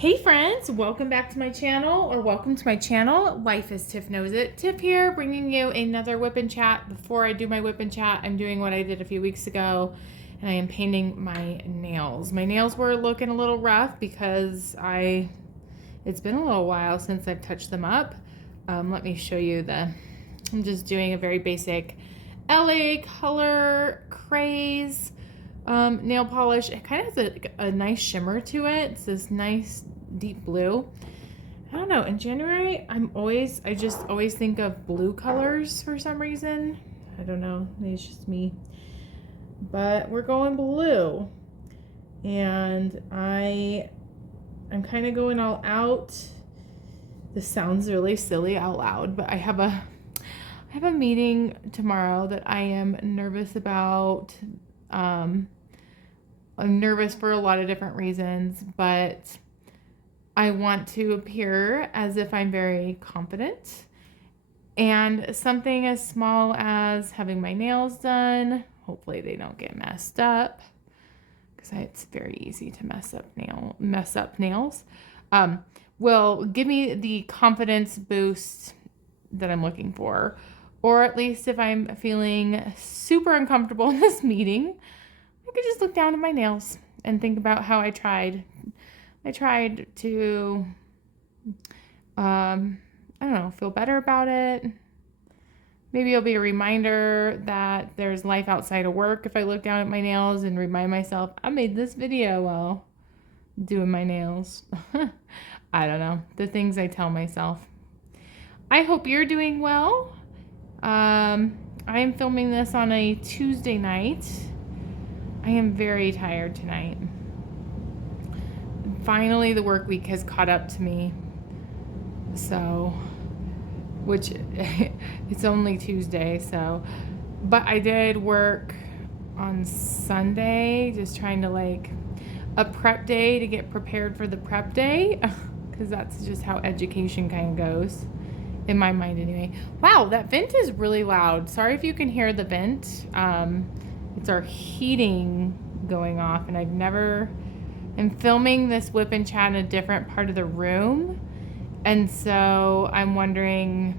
Hey friends, welcome back to my channel, or welcome to my channel. Life as Tiff knows it. Tiff here, bringing you another WIP and Chat. Before I do my WIP and Chat, I'm doing what I did a few weeks ago, and I am painting my nails. My nails were looking a little rough because it's been a little while since I've touched them up. Let me show you I'm just doing a very basic LA Color Craze nail polish. It kind of has a nice shimmer to it. It's this nice deep blue. I don't know, in January I just always think of blue colors for some reason. I don't know, maybe it's just me, but we're going blue, and I'm kind of going all out. This sounds really silly out loud, but I have a meeting tomorrow that I am nervous about. I'm nervous for a lot of different reasons, but I want to appear as if I'm very confident. And something as small as having my nails done, hopefully they don't get messed up, because it's very easy to mess up nails, will give me the confidence boost that I'm looking for. Or at least if I'm feeling super uncomfortable in this meeting, I could just look down at my nails and think about how I tried to, I don't know, feel better about it. Maybe it'll be a reminder that there's life outside of work if I look down at my nails and remind myself, I made this video while doing my nails. I don't know, the things I tell myself. I hope you're doing well. I am filming this on a Tuesday night. I am very tired tonight. Finally, the work week has caught up to me. Which it's only Tuesday, but I did work on Sunday, just trying to a prep day to get prepared for the prep day, because that's just how education kind of goes. In my mind anyway. Wow, that vent is really loud. Sorry if you can hear the vent. It's our heating going off, and I'm filming this WIP and Chat in a different part of the room, and so I'm wondering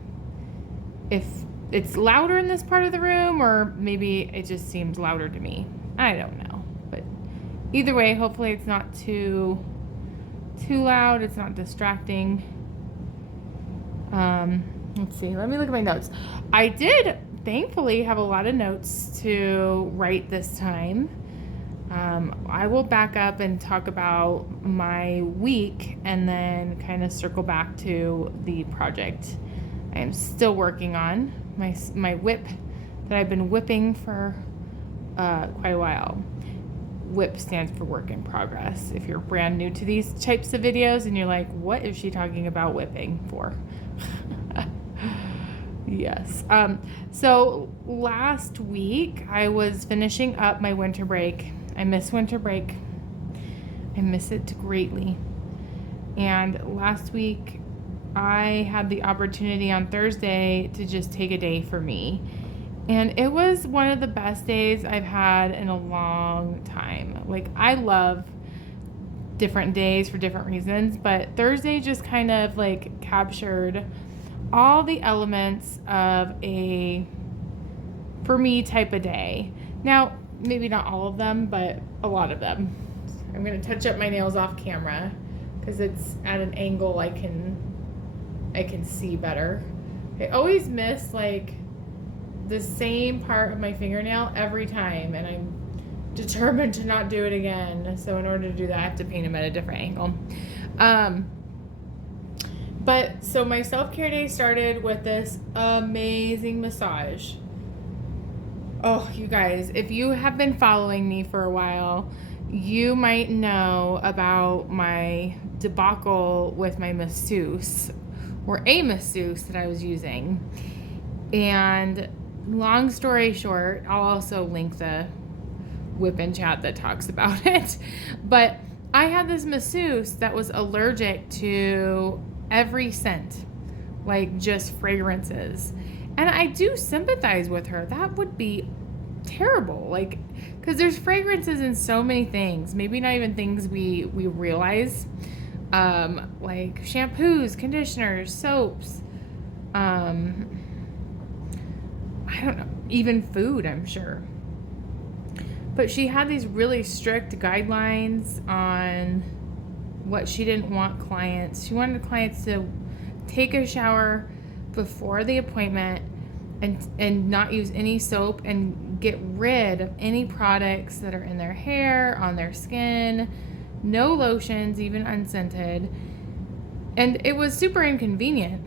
if it's louder in this part of the room, or maybe it just seems louder to me. I don't know, but either way, hopefully it's not too loud. It's not distracting. Let's see, let me look at my notes. I did thankfully have a lot of notes to write this time. I will back up and talk about my week and then kind of circle back to the project I am still working on, my WIP that I've been whipping for quite a while. WIP stands for work in progress. If you're brand new to these types of videos and you're like, what is she talking about whipping for? Yes. So last week I was finishing up my winter break. I miss winter break. I miss it greatly. And last week I had the opportunity on Thursday to just take a day for me. And it was one of the best days I've had in a long time. I love different days for different reasons, but Thursday just kind of captured all the elements of a, for me, type of day. Now, maybe not all of them, but a lot of them. I'm going to touch up my nails off camera because it's at an angle I can see better. I always miss the same part of my fingernail every time, and I'm determined to not do it again. So in order to do that, I have to paint them at a different angle. So my self-care day started with this amazing massage. Oh, you guys, if you have been following me for a while, you might know about my debacle with my masseuse, or a masseuse that I was using. And long story short, I'll also link the WIP and Chat that talks about it. But I had this masseuse that was allergic to every scent, just fragrances. And I do sympathize with her. That would be terrible. Because there's fragrances in so many things, maybe not even things we realize. like shampoos, conditioners, soaps, I don't know, even food, I'm sure. But she had these really strict guidelines on what she didn't want clients. She wanted clients to take a shower before the appointment and not use any soap and get rid of any products that are in their hair, on their skin, no lotions, even unscented. And it was super inconvenient.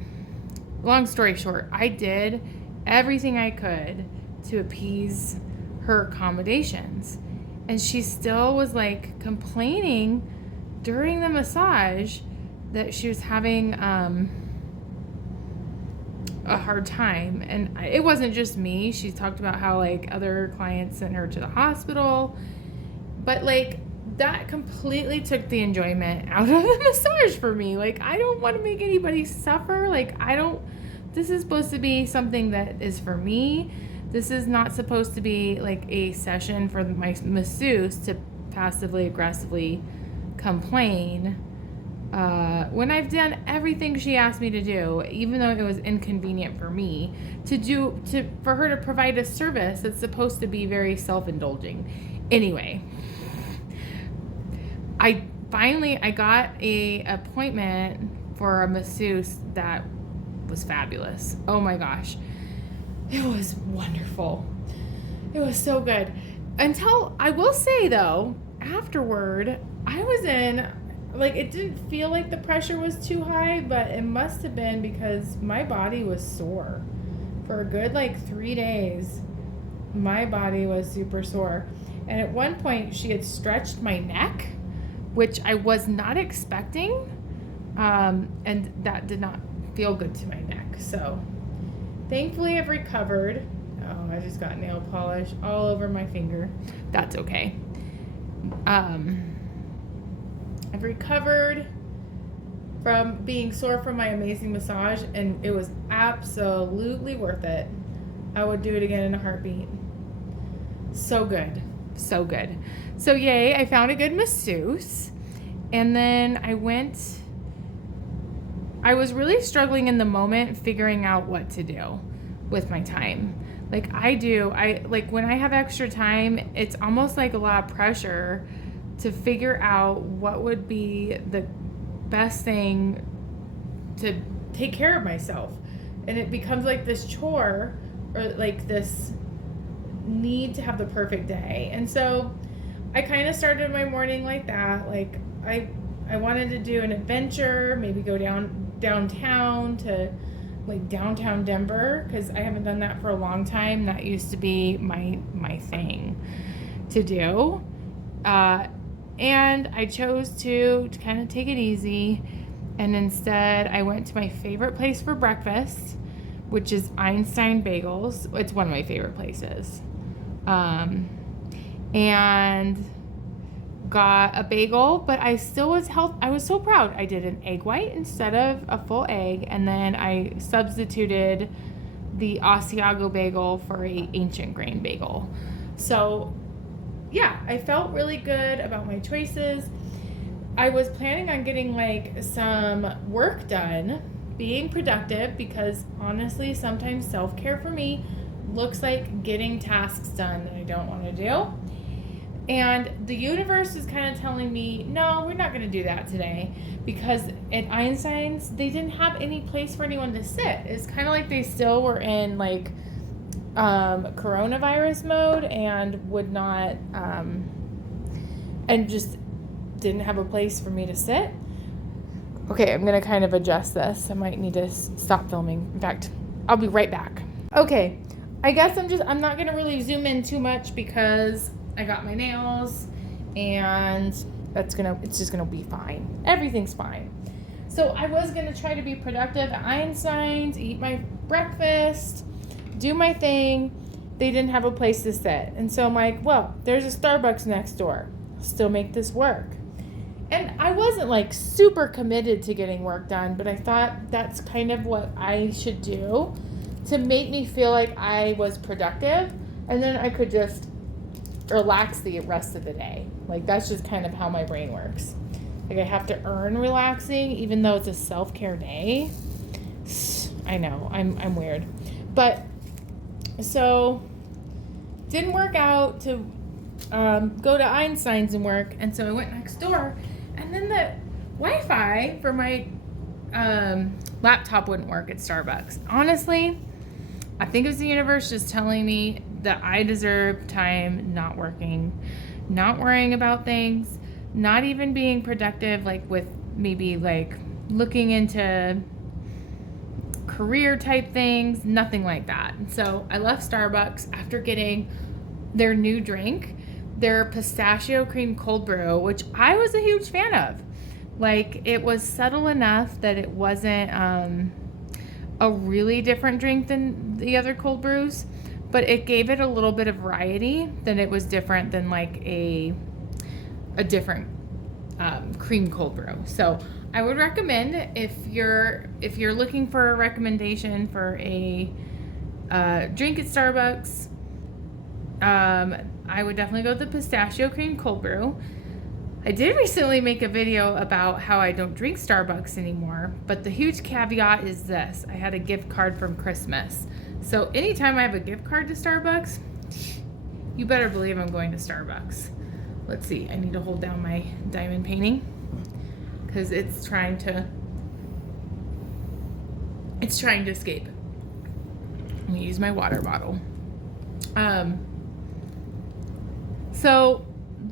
Long story short, I did everything I could to appease her accommodations. And she still was like complaining during the massage that she was having a hard time. And it wasn't just me. She talked about how like other clients sent her to the hospital. But like that completely took the enjoyment out of the massage for me. Like, I don't want to make anybody suffer. Like, this is supposed to be something that is for me. This is not supposed to be like a session for my masseuse to passively aggressively complain when I've done everything she asked me to do, even though it was inconvenient for me for her to provide a service that's supposed to be very self-indulging. Anyway, I got a appointment for a masseuse that was fabulous. Oh my gosh. It was wonderful. It was so good. Until, I will say though, afterward, I was in, like, it didn't feel like the pressure was too high, but it must have been because my body was sore. For a good, 3 days, my body was super sore. And at one point, she had stretched my neck, which I was not expecting, and that did not feel good to my neck. So, thankfully, I've recovered. Oh, I just got nail polish all over my finger. That's okay. I've recovered from being sore from my amazing massage, and it was absolutely worth it. I would do it again in a heartbeat. So good. So good. So yay, I found a good masseuse. And then I was really struggling in the moment figuring out what to do with my time. When I have extra time, it's almost like a lot of pressure to figure out what would be the best thing to take care of myself. And it becomes like this chore or like this need to have the perfect day. And so I kind of started my morning like that. Like I wanted to do an adventure, maybe go downtown to downtown Denver, because I haven't done that for a long time. That used to be my thing to do. And I chose to kind of take it easy. And instead I went to my favorite place for breakfast, which is Einstein Bagels. It's one of my favorite places. And got a bagel, but I still was I was so proud. I did an egg white instead of a full egg, and then I substituted the Asiago bagel for a ancient grain bagel. So yeah, I felt really good about my choices. I was planning on getting some work done, being productive, because honestly, sometimes self-care for me looks like getting tasks done that I don't want to do. And the universe is kind of telling me, no, we're not going to do that today, because at Einstein's, they didn't have any place for anyone to sit. It's kind of like they still were in coronavirus mode and would not, and just didn't have a place for me to sit. Okay, I'm going to kind of adjust this. I might need to stop filming. In fact, I'll be right back. Okay, I guess I'm not going to really zoom in too much because I got my nails, and it's just gonna be fine. Everything's fine. So I was gonna try to be productive at Einstein's, eat my breakfast, do my thing. They didn't have a place to sit, and so I'm like, well, there's a Starbucks next door. I'll still make this work. And I wasn't super committed to getting work done, but I thought that's kind of what I should do to make me feel like I was productive, and then I could just relax the rest of the day. That's just kind of how my brain works. Like, I have to earn relaxing, even though it's a self-care day. I know, I'm weird. But, so, didn't work out to go to Einstein's and work, and so I went next door, and then the Wi-Fi for my laptop wouldn't work at Starbucks. Honestly, I think it was the universe just telling me that I deserve time not working, not worrying about things, not even being productive, like with maybe like looking into career type things, nothing like that. So I left Starbucks after getting their new drink, their pistachio cream cold brew, which I was a huge fan of. Like, it was subtle enough that it wasn't a really different drink than the other cold brews, but it gave it a little bit of variety. Then it was different than like a different cream cold brew. So I would recommend, if you're looking for a recommendation for a drink at Starbucks, I would definitely go with the pistachio cream cold brew. I did recently make a video about how I don't drink Starbucks anymore, but the huge caveat is this: I had a gift card from Christmas. So anytime I have a gift card to Starbucks, you better believe I'm going to Starbucks. Let's see, I need to hold down my diamond painting because it's trying to escape. I'm gonna use my water bottle. So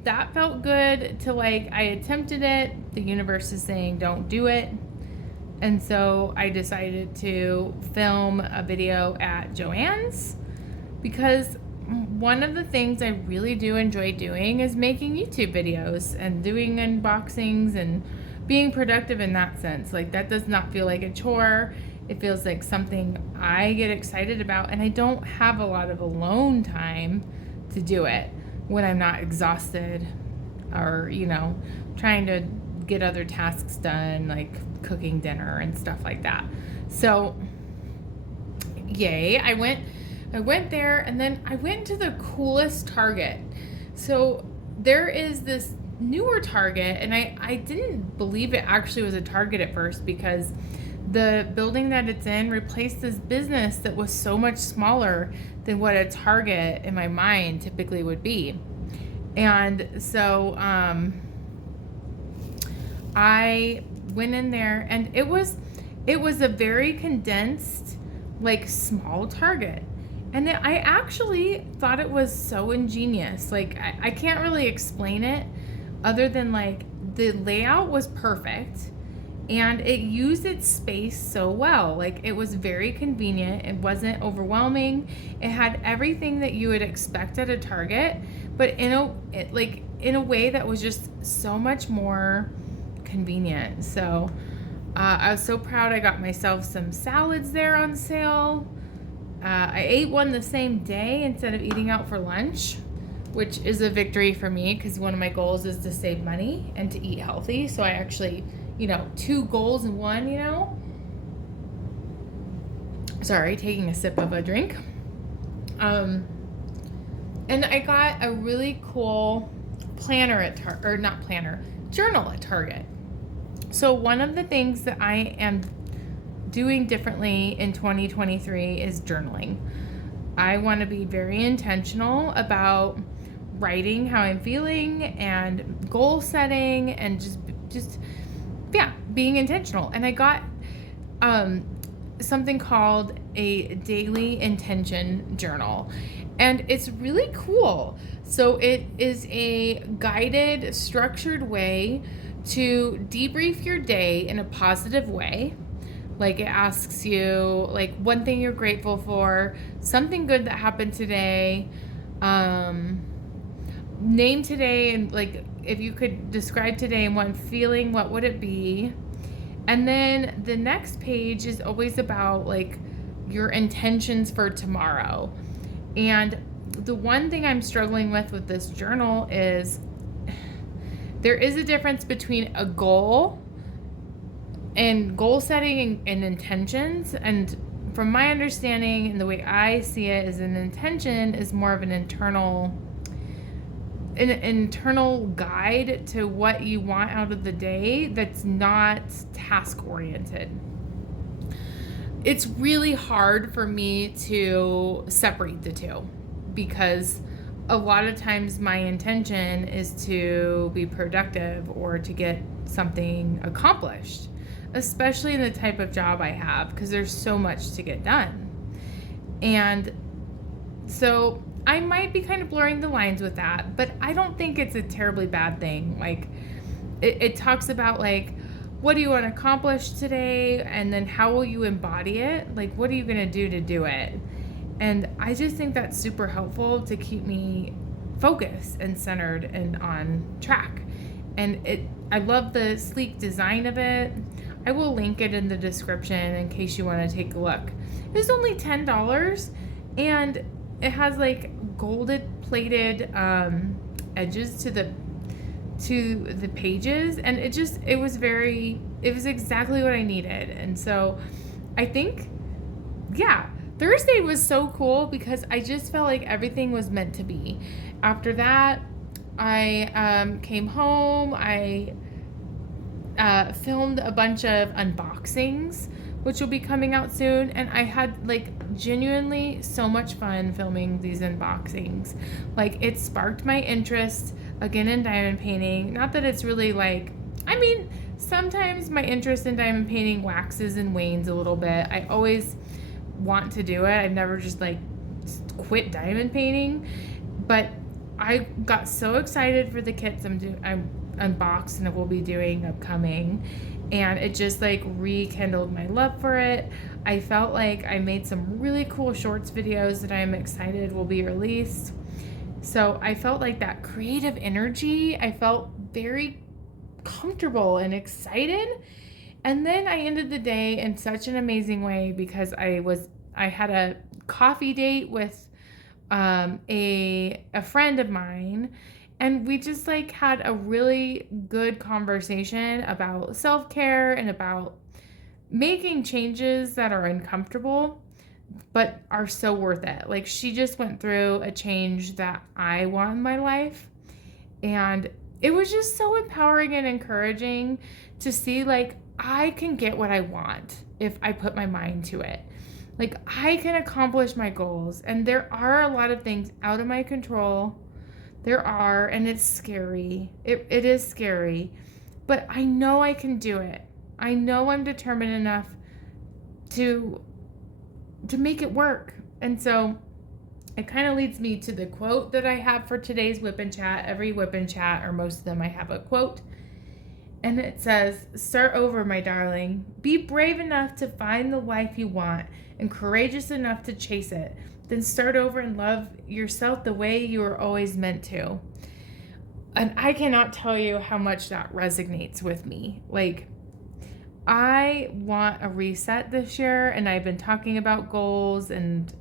that felt good to, like, I attempted it. The universe is saying don't do it. And so I decided to film a video at Joann's, because one of the things I really do enjoy doing is making YouTube videos and doing unboxings and being productive in that sense. Like, that does not feel like a chore. It feels like something I get excited about, and I don't have a lot of alone time to do it when I'm not exhausted or, you know, trying to get other tasks done, like cooking dinner and stuff like that. So yay, I went there, and then I went to the coolest Target. So there is this newer Target, and I didn't believe it actually was a Target at first, because the building that it's in replaced this business that was so much smaller than what a Target in my mind typically would be. And so I went in there, and it was a very condensed, like, small Target. And I actually thought it was so ingenious. Like, I can't really explain it other than, like, the layout was perfect. And it used its space so well. Like, it was very convenient. It wasn't overwhelming. It had everything that you would expect at a Target, but in a way that was just so much more convenient. So I was so proud. I got myself some salads there on sale. I ate one the same day instead of eating out for lunch, which is a victory for me, because one of my goals is to save money and to eat healthy. So I actually, you know, 2 goals in one, you know. Sorry, taking a sip of a drink. And I got a really cool journal at Target. So one of the things that I am doing differently in 2023 is journaling. I want to be very intentional about writing how I'm feeling and goal setting and just being intentional. And I got something called a daily intention journal, and it's really cool. So it is a guided, structured way to debrief your day in a positive way. Like, it asks you, like, one thing you're grateful for, something good that happened today, name today, and, like, if you could describe today in one feeling, what would it be? And then the next page is always about, like, your intentions for tomorrow. And the one thing I'm struggling with this journal is there is a difference between a goal and goal setting and intentions. And from my understanding and the way I see it, is an intention is more of an internal an internal guide to what you want out of the day that's not task oriented. It's really hard for me to separate the two because a lot of times my intention is to be productive or to get something accomplished, especially in the type of job I have, because there's so much to get done. And so I might be kind of blurring the lines with that, but I don't think it's a terribly bad thing. Like it talks about like, what do you want to accomplish today? And then how will you embody it? Like, what are you going to do it? And I just think that's super helpful to keep me focused and centered and on track. And I love the sleek design of it. I will link it in the description in case you want to take a look. It was only $10 and it has like gold plated edges to the pages, and it was exactly what I needed. And so I think, yeah, Thursday was so cool because I just felt like everything was meant to be. After that, I came home. I filmed a bunch of unboxings, which will be coming out soon. And I had like genuinely so much fun filming these unboxings. Like it sparked my interest again in diamond painting. Not that it's really like, I mean, sometimes my interest in diamond painting waxes and wanes a little bit. I always want to do it. I've never just like quit diamond painting, but I got so excited for the kits I'm unboxed and will be doing upcoming, and it just like rekindled my love for it. I felt like I made some really cool shorts videos that I'm excited will be released. So I felt like that creative energy, I felt very comfortable and excited. And then I ended the day in such an amazing way because I had a coffee date with a friend of mine, and we just like had a really good conversation about self-care and about making changes that are uncomfortable but are so worth it. Like she just went through a change that I want in my life, and it was just so empowering and encouraging to see like I can get what I want if I put my mind to it. Like I can accomplish my goals, and there are a lot of things out of my control. There are, and it's scary. It is scary, but I know I can do it. I know I'm determined enough to make it work. And so it kind of leads me to the quote that I have for today's WIP and Chat. Every WIP and Chat, or most of them, I have a quote. And it says, "Start over, my darling. Be brave enough to find the life you want and courageous enough to chase it. Then start over and love yourself the way you were always meant to." And I cannot tell you how much that resonates with me. Like, I want a reset this year, and I've been talking about goals, and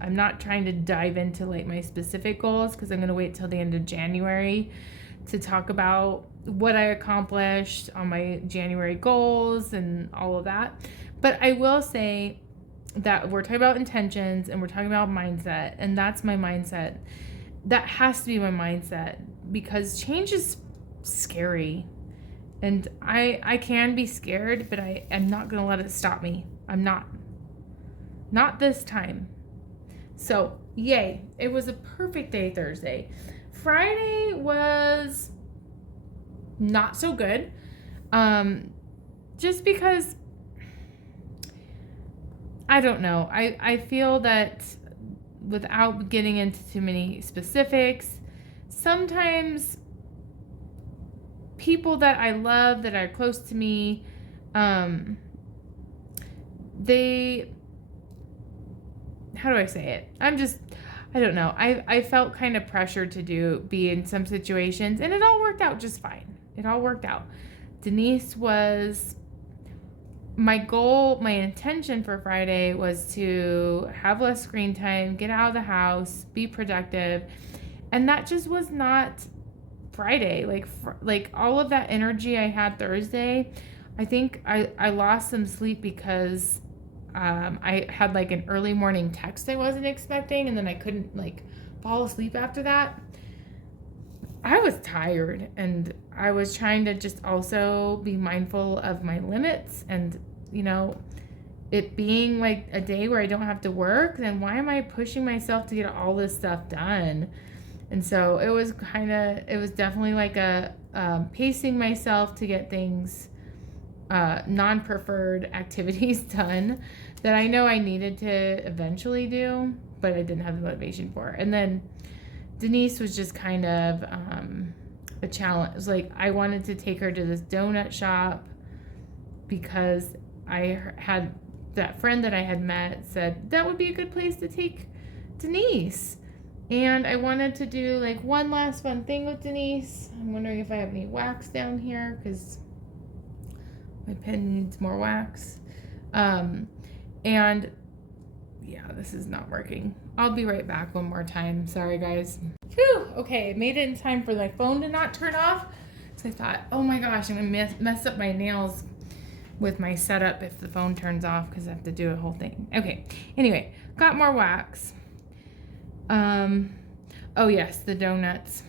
I'm not trying to dive into like my specific goals because I'm going to wait till the end of January to talk about what I accomplished on my January goals and all of that. But I will say that we're talking about intentions and we're talking about mindset, and that's my mindset. That has to be my mindset because change is scary. And I can be scared, but I am not going to let it stop me. I'm not. Not this time. So, yay. It was a perfect day Thursday. Friday was not so good. Just because, I don't know. I feel that without getting into too many specifics, sometimes people that I love, that are close to me, they, how do I say it? I don't know. I felt kind of pressured to be in some situations, and it all worked out just fine. It all worked out. Denise was, my goal, my intention for Friday was to have less screen time, get out of the house, be productive, and that just was not Friday. Like all of that energy I had Thursday, I think I lost some sleep because I had like an early morning text I wasn't expecting, and then I couldn't like fall asleep after that. I was tired, and I was trying to just also be mindful of my limits, and, you know, it being like a day where I don't have to work, then why am I pushing myself to get all this stuff done? And so it was definitely like a pacing myself to get things, non-preferred activities done that I know I needed to eventually do, but I didn't have the motivation for. And then Denise was just kind of a challenge. It was like I wanted to take her to this donut shop because I had that friend that I had met said that would be a good place to take Denise. And I wanted to do like one last fun thing with Denise. I'm wondering if I have any wax down here because my pen needs more wax. And yeah, this is not working. I'll be right back one more time. Sorry, guys. Phew. Okay, I made it in time for my phone to not turn off. So I thought, oh my gosh, I'm gonna mess up my nails with my setup if the phone turns off because I have to do a whole thing. Okay. Anyway, got more wax. Oh yes, the donuts.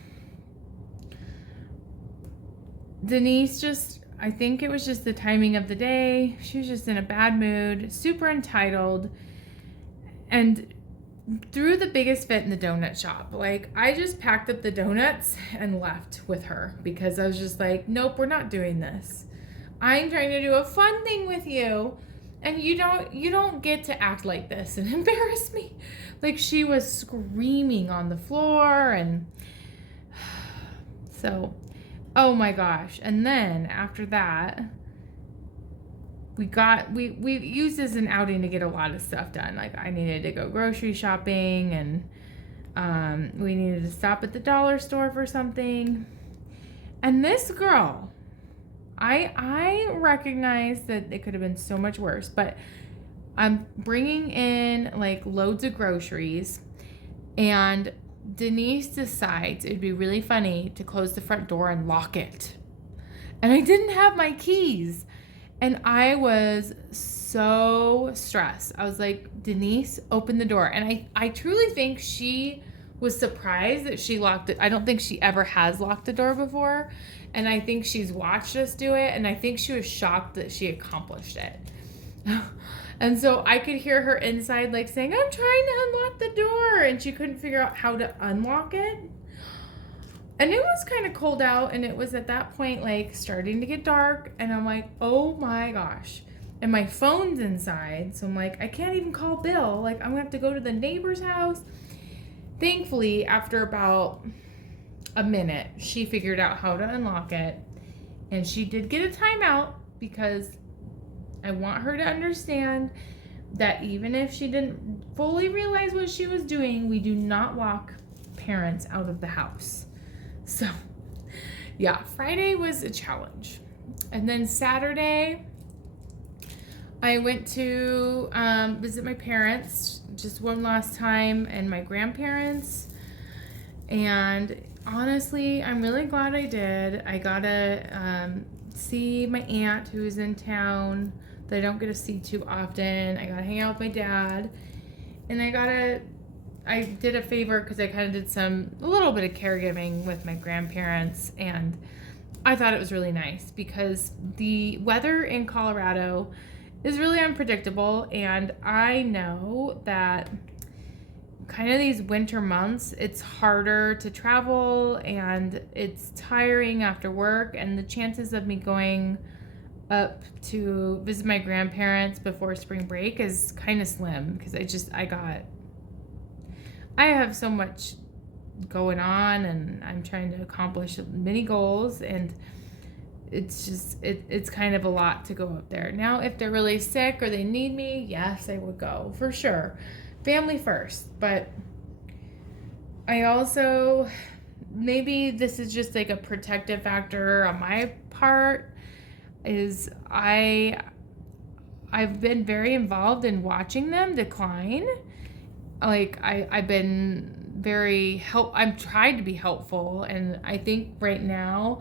Denise I think it was just the timing of the day. She was just in a bad mood, super entitled, and threw the biggest fit in the donut shop. Like, I just packed up the donuts and left with her because I was just like, nope, we're not doing this. I'm trying to do a fun thing with you, and you don't get to act like this and embarrass me. Like, she was screaming on the floor, and so, oh my gosh. And then after that, we used as an outing to get a lot of stuff done. Like, I needed to go grocery shopping, and we needed to stop at the dollar store for something. And this girl, I recognize that it could have been so much worse, but I'm bringing in like loads of groceries, and Denise decides it'd be really funny to close the front door and lock it. And I didn't have my keys. And I was so stressed. I was like, Denise, open the door. And I truly think she was surprised that she locked it. I don't think she ever has locked the door before. And I think she's watched us do it. And I think she was shocked that she accomplished it. And so I could hear her inside like saying, I'm trying to unlock the door. And she couldn't figure out how to unlock it. And it was kind of cold out, and it was at that point like starting to get dark, and I'm like, oh my gosh. And my phone's inside, so I'm like, I can't even call Bill. Like, I'm gonna have to go to the neighbor's house. Thankfully, after about a minute, she figured out how to unlock it, and she did get a timeout because I want her to understand that even if she didn't fully realize what she was doing, we do not lock parents out of the house. So, yeah, Friday was a challenge. And then Saturday, I went to visit my parents just one last time, and my grandparents. And honestly, I'm really glad I did. I got to see my aunt who's in town that I don't get to see too often. I got to hang out with my dad. And I did a favor because I kind of did a little bit of caregiving with my grandparents, and I thought it was really nice because the weather in Colorado is really unpredictable, and I know that kind of these winter months, it's harder to travel and it's tiring after work, and the chances of me going up to visit my grandparents before spring break is kind of slim because I have so much going on, and I'm trying to accomplish many goals, and it's kind of a lot to go up there. Now, if they're really sick or they need me, yes, I would go for sure. Family first. But I also, maybe this is just like a protective factor on my part, is I've been very involved in watching them decline. Like, I've been I've tried to be helpful, and I think right now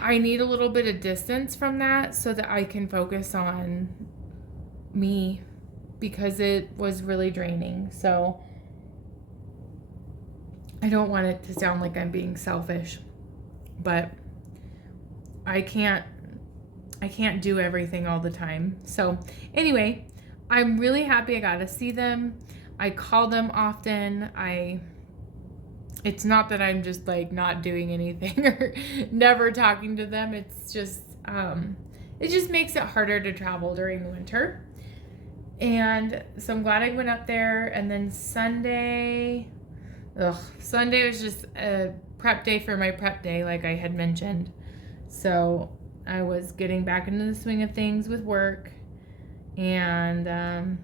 I need a little bit of distance from that so that I can focus on me, because it was really draining. So I don't want it to sound like I'm being selfish, but I can't do everything all the time. So anyway, I'm really happy I got to see them. I call them often. It's not that I'm just like not doing anything or never talking to them. It's just, it just makes it harder to travel during the winter. And so I'm glad I went up there. And then Sunday was just a prep day for my prep day, like I had mentioned. So I was getting back into the swing of things with work. And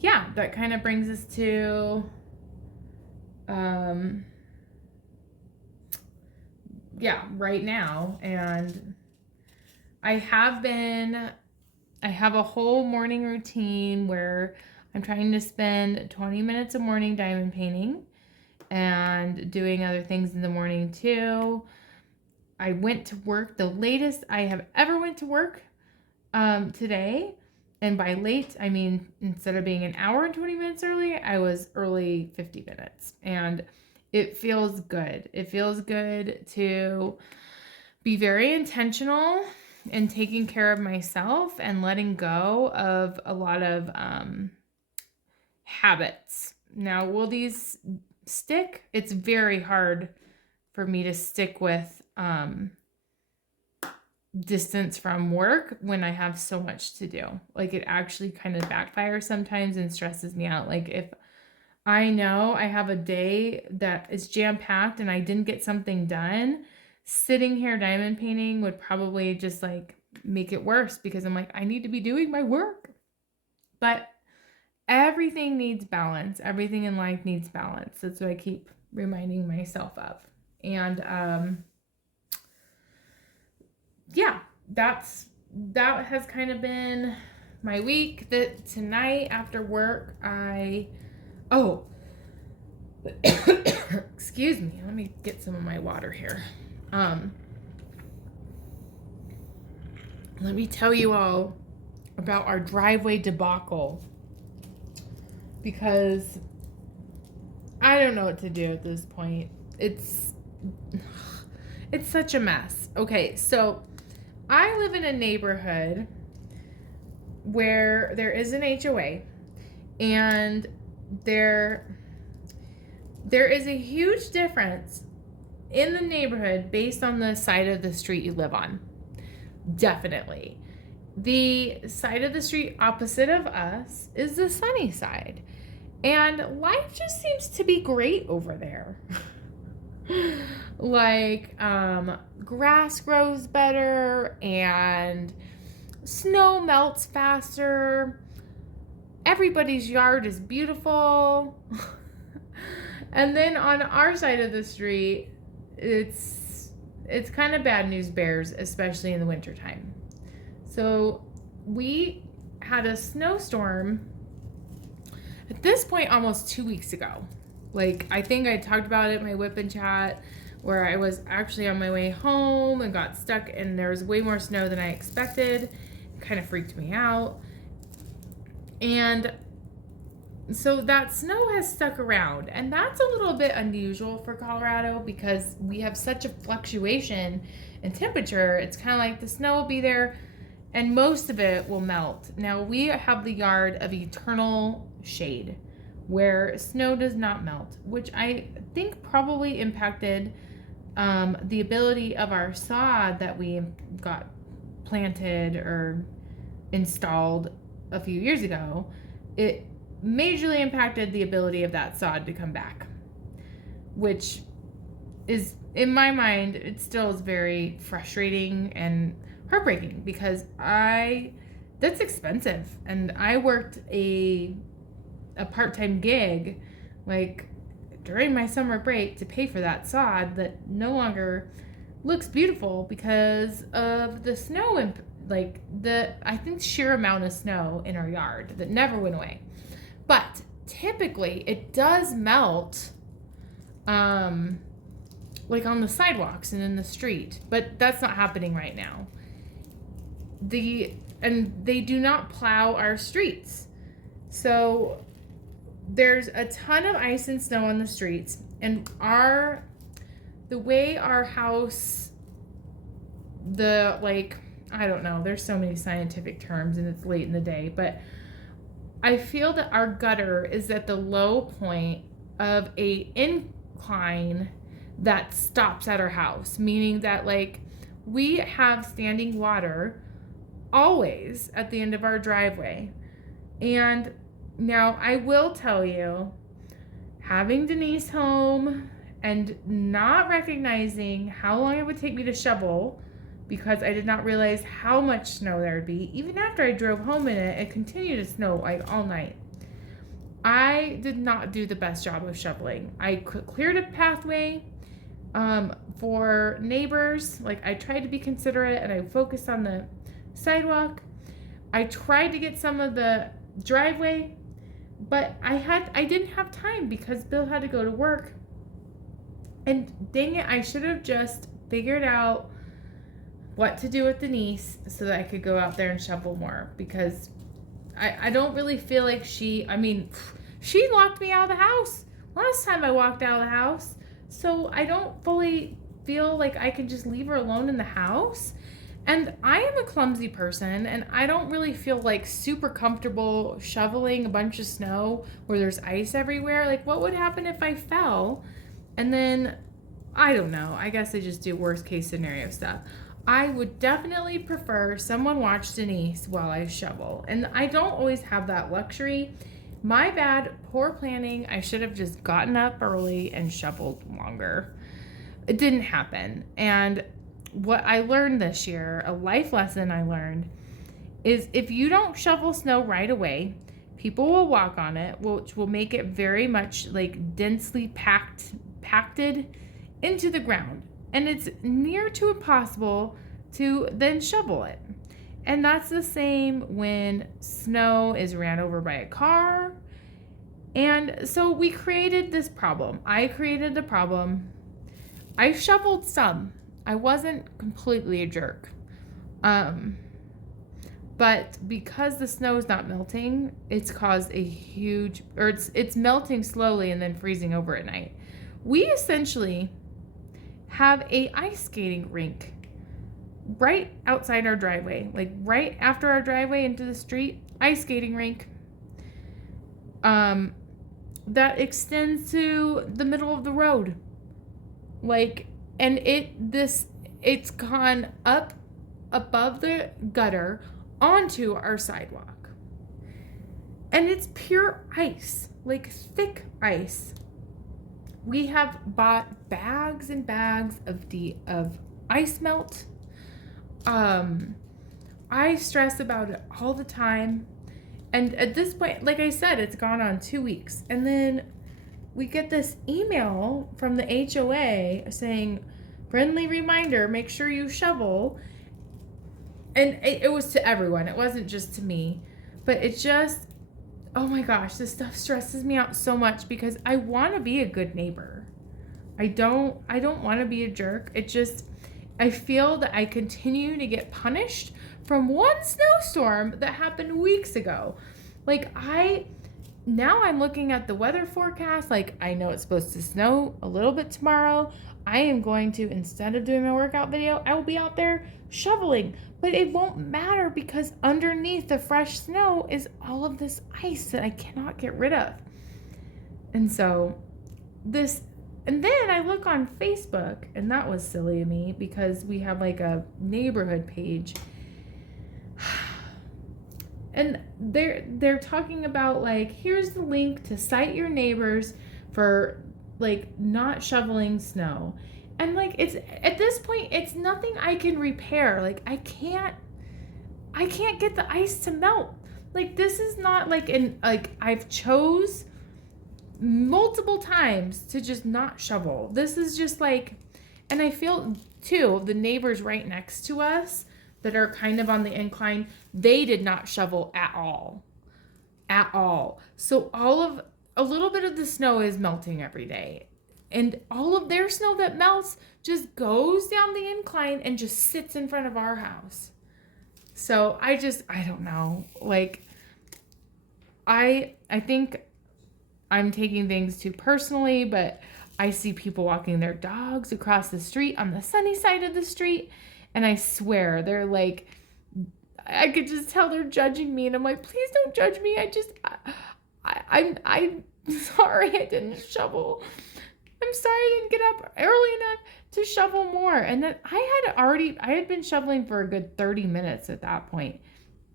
yeah, that kind of brings us to right now. And I have a whole morning routine where I'm trying to spend 20 minutes a morning diamond painting and doing other things in the morning too. I went to work the latest I have ever went to work today. And by late, I mean, instead of being an hour and 20 minutes early, I was early 50 minutes. And it feels good. It feels good to be very intentional in taking care of myself and letting go of a lot of habits. Now, will these stick? It's very hard for me to stick with distance from work when I have so much to do. Like, it actually kind of backfires sometimes and stresses me out. Like, if I know I have a day that is jam-packed and I didn't get something done, sitting here diamond painting would probably just like make it worse, because I'm like, I need to be doing my work. But everything needs balance. Everything in life needs balance. That's what I keep reminding myself of. And yeah, that has kind of been my week. That tonight after work, excuse me, let me get some of my water here. Let me tell you all about our driveway debacle, because I don't know what to do at this point. It's such a mess. Okay, so I live in a neighborhood where there is an HOA, and there is a huge difference in the neighborhood based on the side of the street you live on. Definitely. The side of the street opposite of us is the sunny side, and life just seems to be great over there. Like, grass grows better and snow melts faster. Everybody's yard is beautiful. And then on our side of the street, it's kind of bad news bears, especially in the wintertime. So we had a snowstorm at this point almost 2 weeks ago. Like, I think I talked about it in my WIP and Chat, where I was actually on my way home and got stuck, and there was way more snow than I expected. It kind of freaked me out. And so that snow has stuck around, and that's a little bit unusual for Colorado because we have such a fluctuation in temperature. It's kind of like the snow will be there and most of it will melt. Now, we have the yard of eternal shade where snow does not melt, which I think probably impacted the ability of our sod that we got planted or installed a few years ago. It majorly impacted the ability of that sod to come back, which is, in my mind, it still is very frustrating and heartbreaking because that's expensive. And I worked a part-time gig like during my summer break to pay for that sod that no longer looks beautiful because of the snow and I think sheer amount of snow in our yard that never went away. But typically it does melt like on the sidewalks and in the street, but that's not happening right now. And they do not plow our streets. So there's a ton of ice and snow on the streets, and the way our house, I don't know, there's so many scientific terms and it's late in the day, but I feel that our gutter is at the low point of a incline that stops at our house, meaning that we have standing water always at the end of our driveway. And now I will tell you, having Denise home and not recognizing how long it would take me to shovel, because I did not realize how much snow there would be. Even after I drove home in it, it continued to snow all night. I did not do the best job of shoveling. I cleared a pathway for neighbors. I tried to be considerate and I focused on the sidewalk. I tried to get some of the driveway, but I didn't have time because Bill had to go to work. And dang it, I should have just figured out what to do with Denise so that I could go out there and shovel more, because I don't really feel like she locked me out of the house last time I walked out of the house. So I don't fully feel like I can just leave her alone in the house. And I am a clumsy person, and I don't really feel super comfortable shoveling a bunch of snow where there's ice everywhere. What would happen if I fell? And then, I don't know, I guess I just do worst case scenario stuff. I would definitely prefer someone watch Denise while I shovel. And I don't always have that luxury. My bad, poor planning. I should have just gotten up early and shoveled longer. It didn't happen. And what I learned this year, a life lesson I learned, is if you don't shovel snow right away, people will walk on it, which will make it very much densely pacted into the ground. And it's near to impossible to then shovel it. And that's the same when snow is ran over by a car. And so we created this problem. I created the problem. I shoveled some. I wasn't completely a jerk. But because the snow is not melting, it's caused a huge, or it's melting slowly and then freezing over at night. We essentially have a ice skating rink right outside our driveway, right after our driveway into the street, ice skating rink that extends to the middle of the road. And it's gone up above the gutter onto our sidewalk. And it's pure ice, thick ice. We have bought bags and bags of ice melt. I stress about it all the time. And at this point, like I said, it's gone on 2 weeks. And then we get this email from the HOA saying, friendly reminder, make sure you shovel. And it was to everyone. It wasn't just to me. But it just, oh my gosh, this stuff stresses me out so much because I want to be a good neighbor. I don't want to be a jerk. I feel that I continue to get punished from one snowstorm that happened weeks ago. Now I'm looking at the weather forecast. I know it's supposed to snow a little bit tomorrow. I am going to, instead of doing my workout video, I will be out there shoveling. But it won't matter because underneath the fresh snow is all of this ice that I cannot get rid of. And then I look on Facebook, and that was silly of me because we have a neighborhood page. And they're talking about here's the link to cite your neighbors for not shoveling snow. And it's at this point it's nothing I can repair. I can't get the ice to melt. This is not I've chose multiple times to just not shovel. This is just and I feel too the neighbors right next to us that are kind of on the incline, they did not shovel at all. So a little bit of the snow is melting every day. And all of their snow that melts just goes down the incline and just sits in front of our house. So I don't know. I think I'm taking things too personally, but I see people walking their dogs across the street on the sunny side of the street, and I swear they're like, I could just tell they're judging me, and I'm like, please don't judge me. I'm sorry I didn't shovel. I'm sorry I didn't get up early enough to shovel more. And then I had been shoveling for a good 30 minutes at that point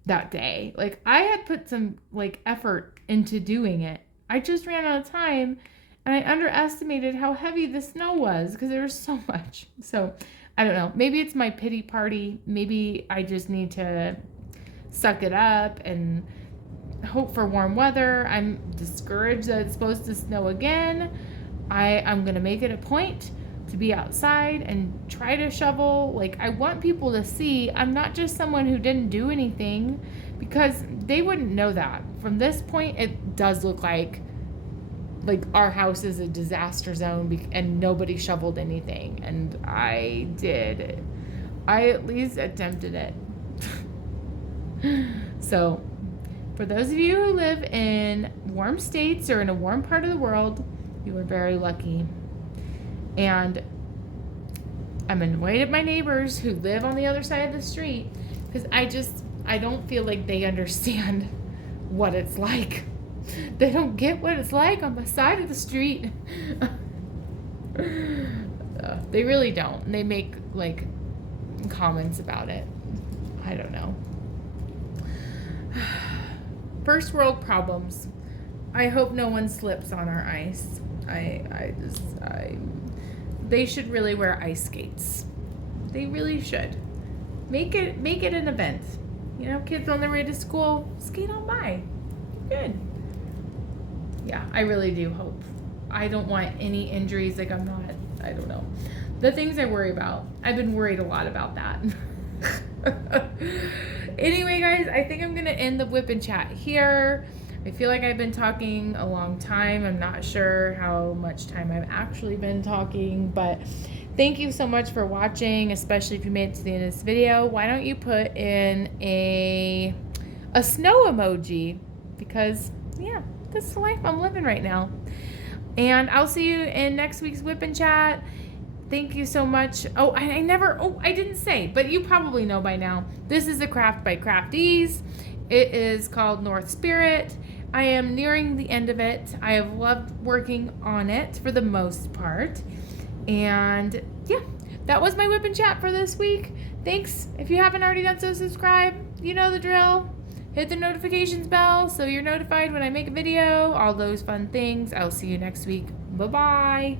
that day. Like, I had put some like effort into doing it. I just ran out of time, and I underestimated how heavy the snow was because there was so much. So I don't know. Maybe it's my pity party. Maybe I just need to suck it up and hope for warm weather. I'm discouraged that it's supposed to snow again. I'm going to make it a point to be outside and try to shovel. Like, I want people to see I'm not just someone who didn't do anything, because they wouldn't know that. From this point, it does look like our house is a disaster zone and nobody shoveled anything. And I did. I at least attempted it. So, for those of you who live in warm states or in a warm part of the world, you are very lucky. And I'm annoyed at my neighbors who live on the other side of the street, because I don't feel like they understand what it's like. They don't get what it's like on the side of the street. They really don't. They make like comments about it. I don't know. First world problems. I hope no one slips on our ice. They should really wear ice skates. They really should. Make it an event. You know, kids on their way to school, skate on by. Good. Yeah, I really do hope. I don't want any injuries. Like, I don't know. The things I worry about. I've been worried a lot about that. Anyway, guys, I think I'm going to end the WIP and Chat here. I feel like I've been talking a long time. I'm not sure how much time I've actually been talking, but thank you so much for watching, especially if you made it to the end of this video. Why don't you put in a snow emoji? Because, yeah, this is the life I'm living right now. And I'll see you in next week's WIP and Chat. Thank you so much. Oh, I didn't say, but you probably know by now. This is a craft by Crafties. It is called North Spirit. I am nearing the end of it. I have loved working on it for the most part. And yeah, that was my WIP and Chat for this week. Thanks. If you haven't already done so, subscribe. You know the drill. Hit the notifications bell so you're notified when I make a video. All those fun things. I'll see you next week. Bye-bye.